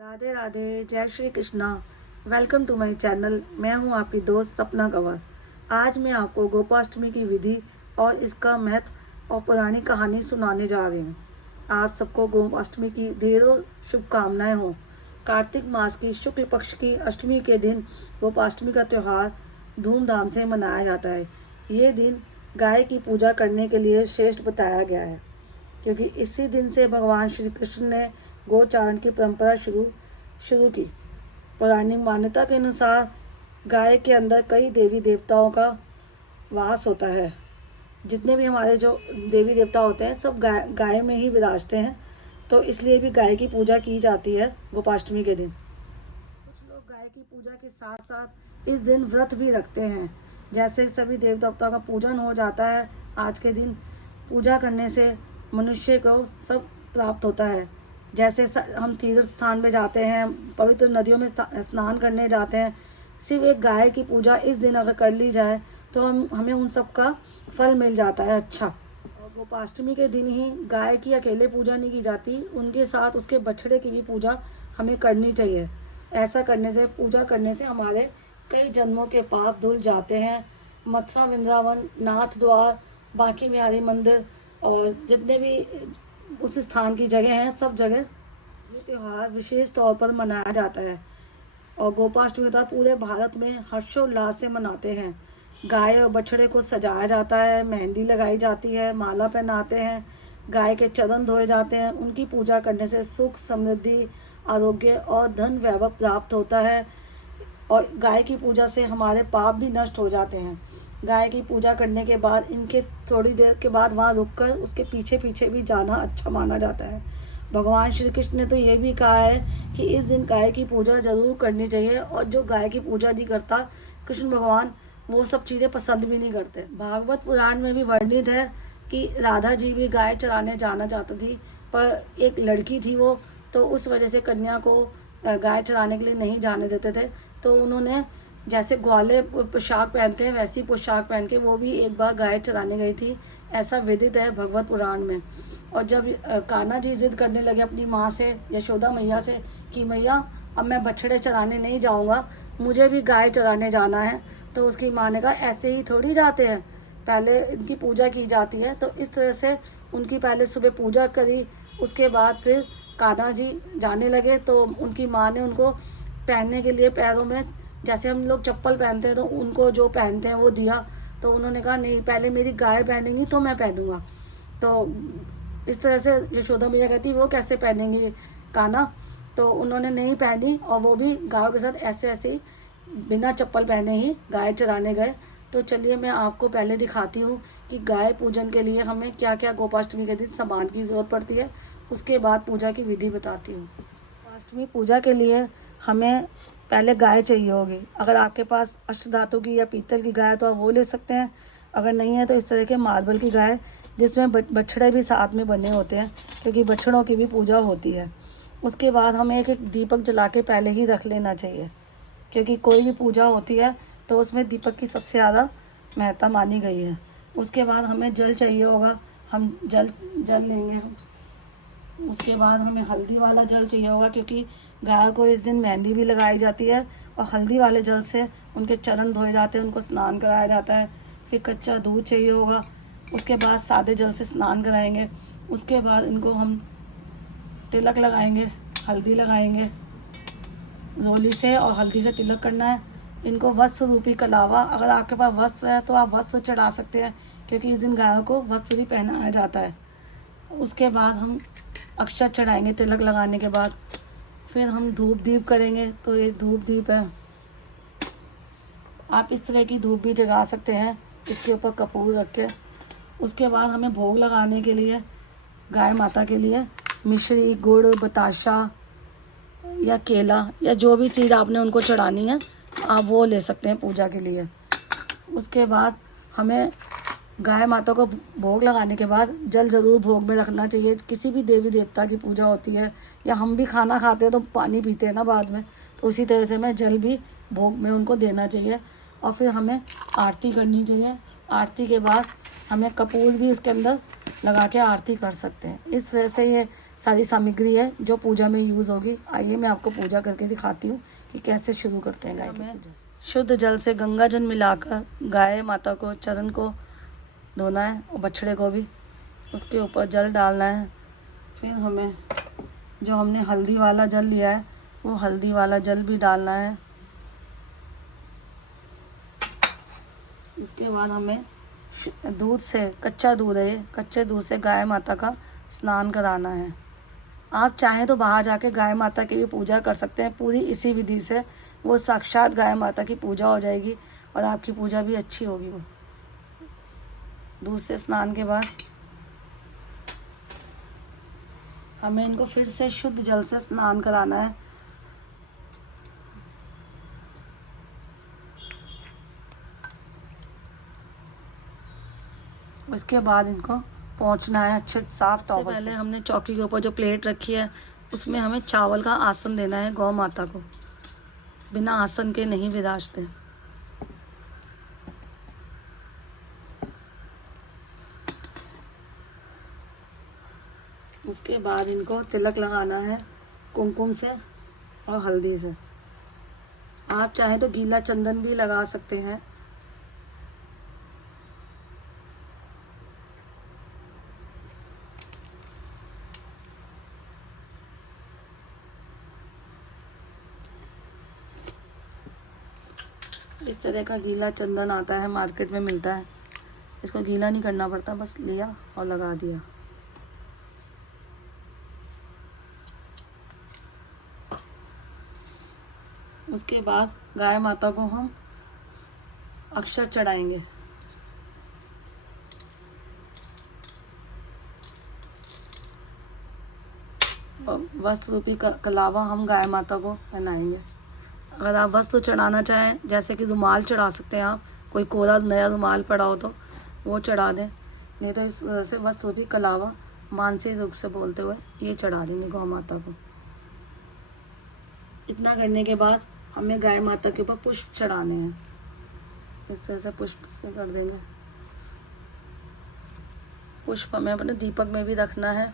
राधे राधे, जय Shri Krishna. Welcome to my channel. मैं हूं आपकी दोस्त सपना कंवर। आज मैं आपको गोपाष्टमी की विधि और इसका महत्व और पुरानी कहानी सुनाने जा रही हूं। आप सबको गोपाष्टमी की ढेरों शुभकामनाएं हों। कार्तिक मास की शुक्ल पक्ष की अष्टमी के दिन गोपाष्टमी का त्यौहार धूमधाम से मनाया जाता है। ये दिन गाय की पूजा करने के लिए श्रेष्ठ बताया गया है, क्योंकि इसी दिन से भगवान श्री कृष्ण ने गोचारण की परंपरा शुरू की। पौराणिक मान्यता के अनुसार गाय के अंदर कई देवी देवताओं का वास होता है। जितने भी हमारे जो देवी देवता होते हैं सब गाय में ही विराजते हैं, तो इसलिए भी गाय की पूजा की जाती है गोपाष्टमी के दिन। कुछ लोग गाय की पूजा के साथ साथ इस दिन व्रत भी रखते हैं। जैसे सभी देव देवताओं का पूजन हो जाता है आज के दिन, पूजा करने से मनुष्य को सब प्राप्त होता है। जैसे हम तीर्थ स्थान में जाते हैं, पवित्र नदियों में स्नान करने जाते हैं, सिर्फ एक गाय की पूजा इस दिन अगर कर ली जाए तो हमें उन सब का फल मिल जाता है। अच्छा, और गोपाष्टमी के दिन ही गाय की अकेले पूजा नहीं की जाती, उनके साथ उसके बछड़े की भी पूजा हमें करनी चाहिए। ऐसा करने से, पूजा करने से हमारे कई जन्मों के पाप धुल जाते हैं। मथुरा, वृंदावन, नाथ द्वार, बांके बिहारी मंदिर और जितने भी उस स्थान की जगह हैं, सब जगह ये त्यौहार विशेष तौर पर मनाया जाता है। और गोपाष्टमी का पूरे भारत में हर्षोल्लास से मनाते हैं। गाय और बछड़े को सजाया जाता है, मेहंदी लगाई जाती है, माला पहनाते हैं, गाय के चरण धोए जाते हैं। उनकी पूजा करने से सुख, समृद्धि, आरोग्य और धन वैभव प्राप्त होता है। और गाय की पूजा से हमारे पाप भी नष्ट हो जाते हैं। गाय की पूजा करने के बाद इनके थोड़ी देर के बाद वहाँ रुककर उसके पीछे पीछे भी जाना अच्छा माना जाता है। भगवान श्री कृष्ण ने तो ये भी कहा है कि इस दिन गाय की पूजा जरूर करनी चाहिए, और जो गाय की पूजा नहीं करता कृष्ण भगवान, वो सब चीज़ें पसंद भी नहीं करते। भागवत पुराण में भी वर्णित है कि राधा जी भी गाय चराने जाना चाहती थी, पर एक लड़की थी वो, तो उस वजह से कन्या को गाय चराने के लिए नहीं जाने देते थे। तो उन्होंने जैसे ग्वाले पोशाक पहनते हैं वैसी पोशाक पहन के वो भी एक बार गाय चराने गई थी, ऐसा विदित है भगवत पुराण में। और जब कान्हा जी जिद करने लगे अपनी माँ से, यशोदा मैया से, कि मैया अब मैं बछड़े चराने नहीं जाऊँगा, मुझे भी गाय चराने जाना है, तो उसकी माँ ने कहा ऐसे ही थोड़ी जाते हैं, पहले इनकी पूजा की जाती है। तो इस तरह से उनकी पहले सुबह पूजा करी, उसके बाद फिर कान्हा जी जाने लगे। तो उनकी माँ ने उनको पहनने के लिए पैरों में, जैसे हम लोग चप्पल पहनते हैं तो उनको जो पहनते हैं वो दिया। तो उन्होंने कहा नहीं, पहले मेरी गाय पहनेंगी तो मैं पहनूंगा। तो इस तरह से यशोदा मैया कहती वो कैसे पहनेंगी कान्हा, तो उन्होंने नहीं पहनी, और वो भी गायों के साथ ऐसे ऐसे ही बिना चप्पल पहने ही गाय चराने गए। तो चलिए मैं आपको पहले दिखाती हूँ कि गाय पूजन के लिए हमें क्या क्या गोपाष्टमी के दिन सामान की ज़रूरत पड़ती है, उसके बाद पूजा की विधि बताती हूँ। गोपाष्टमी पूजा के लिए हमें पहले गाय चाहिए होगी। अगर आपके पास अष्टधातु की या पीतल की गाय है तो आप वो ले सकते हैं। अगर नहीं है तो इस तरह के मार्बल की गाय, जिसमें बछड़े भी साथ में बने होते हैं, क्योंकि बछड़ों की भी पूजा होती है। उसके बाद हमें एक एक दीपक जला के पहले ही रख लेना चाहिए, क्योंकि कोई भी पूजा होती है तो उसमें दीपक की सबसे ज़्यादा महत्ता मानी गई है। उसके बाद हमें जल चाहिए होगा, हम जल लेंगे। उसके बाद हमें हल्दी वाला जल चाहिए होगा, क्योंकि गाय को इस दिन मेहंदी भी लगाई जाती है, और हल्दी वाले जल से उनके चरण धोए जाते हैं, उनको स्नान कराया जाता है। फिर कच्चा दूध चाहिए होगा, उसके बाद सादे जल से स्नान कराएंगे। उसके बाद इनको हम तिलक लगाएंगे, हल्दी लगाएंगे रोली से, और हल्दी से तिलक करना है। इनको वस्त्र रूपी कलावा, अगर आपके पास वस्त्र है तो आप वस्त्र चढ़ा सकते हैं, क्योंकि इस दिन गायों को वस्त्र भी पहनाया जाता है। उसके बाद हम अक्षत चढ़ाएंगे तिलक लगाने के बाद। फिर हम धूप दीप करेंगे, तो ये धूप दीप है, आप इस तरह की धूप भी जगा सकते हैं, इसके ऊपर कपूर रख के। उसके बाद हमें भोग लगाने के लिए गाय माता के लिए मिश्री, गुड़, बताशा या केला या जो भी चीज़ आपने उनको चढ़ानी है आप वो ले सकते हैं पूजा के लिए। उसके बाद हमें गाय माता को भोग लगाने के बाद जल ज़रूर भोग में रखना चाहिए। किसी भी देवी देवता की पूजा होती है, या हम भी खाना खाते हैं तो पानी पीते हैं ना बाद में, तो उसी तरह से हमें जल भी भोग में उनको देना चाहिए। और फिर हमें आरती करनी चाहिए। आरती के बाद हमें कपूर भी उसके अंदर लगा के आरती कर सकते हैं। इस तरह से ये सारी सामग्री है जो पूजा में यूज़ होगी। आइए मैं आपको पूजा करके दिखाती हूँ कि कैसे शुरू करते हैं गाय की पूजा। शुद्ध जल से गंगा जल मिलाकर गाय माता को चरण को धोना है और बछड़े को भी। उसके ऊपर जल डालना है। फिर हमें जो हमने हल्दी वाला जल लिया है वो हल्दी वाला जल भी डालना है। उसके बाद हमें दूध से, कच्चा दूध है ये, कच्चे दूध से गाय माता का स्नान कराना है। आप चाहें तो बाहर जाके गाय माता की भी पूजा कर सकते हैं। पूरी इसी विधि से वो साक्षात गाय माता की पूजा हो जाएगी और आपकी पूजा भी अच्छी होगी। वो दूध से स्नान के बाद हमें इनको फिर से शुद्ध जल से स्नान कराना है। उसके बाद इनको पोंछना है अच्छे साफ टॉवल से। पहले हमने चौकी के ऊपर जो प्लेट रखी है उसमें हमें चावल का आसन देना है गौ माता को। बिना आसन के नहीं विराजते। उसके बाद इनको तिलक लगाना है कुमकुम से और हल्दी से। आप चाहें तो गीला चंदन भी लगा सकते हैं। इस तरह का गीला चंदन आता है, मार्केट में मिलता है। इसको गीला नहीं करना पड़ता, बस लिया और लगा दिया। उसके बाद गाय माता को हम अक्षत चढ़ाएंगे। और वस्त्र रूपी कलावा हम गाय माता को पहनाएंगे। अगर आप वस्त्र चढ़ाना चाहें, जैसे कि रुमाल चढ़ा सकते हैं आप, कोई कोरा नया रुमाल पड़ा हो तो वो चढ़ा दें, नहीं तो इस तरह से वस्त्र रूपी कलावा मानसिक रूप से बोलते हुए ये चढ़ा देंगे गौ माता को। इतना करने के बाद हमें गाय माता के ऊपर पुष्प चढ़ाने हैं। इस तरह से पुष्प से कर देंगे। पुष्प हमें अपने दीपक में भी रखना है।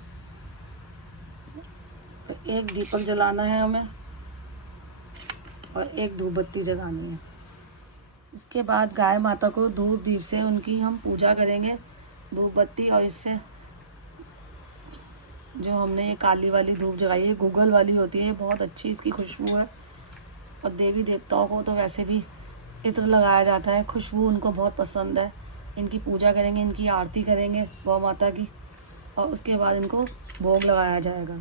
तो एक दीपक जलाना है हमें और एक धूप बत्ती जलानी है। इसके बाद गाय माता को धूप दीप से उनकी हम पूजा करेंगे। धूप बत्ती और इससे जो हमने ये काली वाली धूप जलाई है, गूगल वाली होती है, बहुत अच्छी इसकी खुशबू है। और देवी देवताओं को तो वैसे भी इत्र लगाया जाता है, खुशबू उनको बहुत पसंद है। इनकी पूजा करेंगे, इनकी आरती करेंगे गौ माता की, और उसके बाद इनको भोग लगाया जाएगा।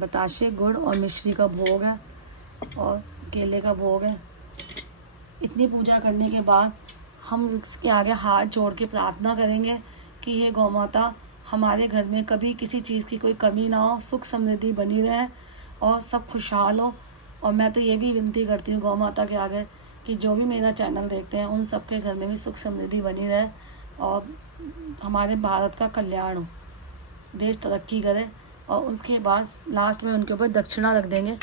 बताशे, गुड़ और मिश्री का भोग है और केले का भोग है। इतनी पूजा करने के बाद हम इसके आगे हाथ जोड़ के प्रार्थना करेंगे कि हे गौ माता, हमारे घर में कभी किसी चीज़ की कोई कमी ना हो, सुख समृद्धि बनी रहे और सब खुशहाल हो। और मैं तो ये भी विनती करती हूँ गौ माता के आगे कि जो भी मेरा चैनल देखते हैं उन सबके घर में भी सुख समृद्धि बनी रहे और हमारे भारत का कल्याण हो, देश तरक्की करे। और उसके बाद लास्ट में उनके ऊपर दक्षिणा रख देंगे,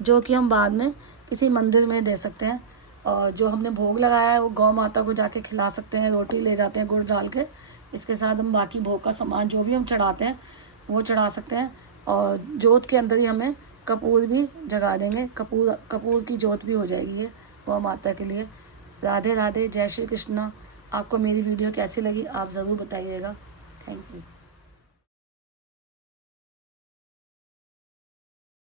जो कि हम बाद में किसी मंदिर में दे सकते हैं। और जो हमने भोग लगाया है वो गौ माता को जाके खिला सकते हैं, रोटी ले जाते हैं गुड़ डाल के। इसके साथ हम बाकी भोग का सामान जो भी हम चढ़ाते हैं वो चढ़ा सकते हैं। और जोत के अंदर ही हमें कपूर भी जगा देंगे, कपूर की जोत भी हो जाएगी ये गौ माता के लिए। राधे राधे, जय श्री कृष्णा। आपको मेरी वीडियो कैसी लगी आप ज़रूर बताइएगा। Thank you.